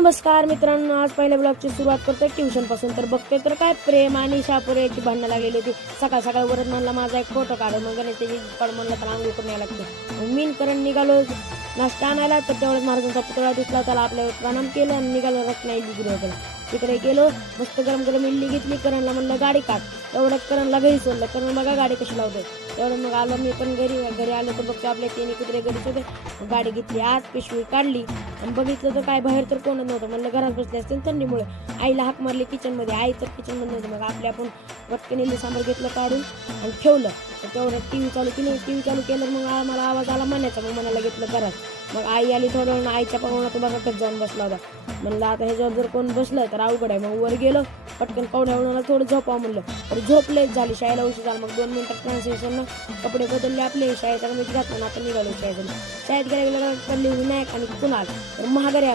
नमस्कार मित्रांनो, आज पहिल्या ब्लॉगची सुरुवात करतोय ट्युशन पासून. तर बघतोय तर काय प्रेम आणि शापुरे याची भांडणं लागलेली होती. सकाळ सकाळ वरत म्हणला माझा एक फोटो काढ, मग गणेश त्याची काढ म्हणलं तर आंघोळ करून यायला लागते. मीन करण निघालो नाश्ता आणायला, तर तेवढ्याच महाराजांचा पुतळा दिसला, त्याला आपल्यावर प्रणाम केलं आणि निघालो रत्नागिरी गृहाकडे. तिकडे गेलो, मस्त गरम गरम इडली घेतली. करणला म्हणलं गाडी काढ, तेवढं करणला घरी सोडलं. करण बघा गाडी कशी लावतोय. तेवढं मग आलो मी पण घरी आलो तर बघतो आपल्या तिन्ही कुत्रे घरीच होते. गाडी घेतली आत, पिशवी काढली आणि बघितलं तर काय बाहेर तर कोणच नव्हतं. म्हणलं घरात बसले असतील थंडीमुळे. आईला हाक मारली किचनमध्ये, आई तर किचनमध्ये नव्हतं. मग आपण पटकन इडली सांबार घेतलं काढून आणि ठेवलं. तर तेवढं टी व्ही चालू केली. टी व्ही चालू केलं मग मला आवाज आला म्हणायचा. मग मनाला घेतलं घरात. मग आई आली थोडं वेळ, आईच्या पाहुणा तो बघा कधी जाऊन बसला होता. म्हणलं आता ह्याच्यावर जर कोण बसलं तर अवघड आहे. मग वर गेलो, पटकन कवड्या उडवला, थोडं झोपावं म्हणलं. तर झोप लेट झाली, शाळेला उशीर झाला. मग 2 मिनिटात ट्रान्सलेशननं कपडे बदलले आपले, शाळेचा कमी घातला. आता निघालो शाळेत. शाळेत गेल्या पडली विनायक आणि कुणाल. तर महागारी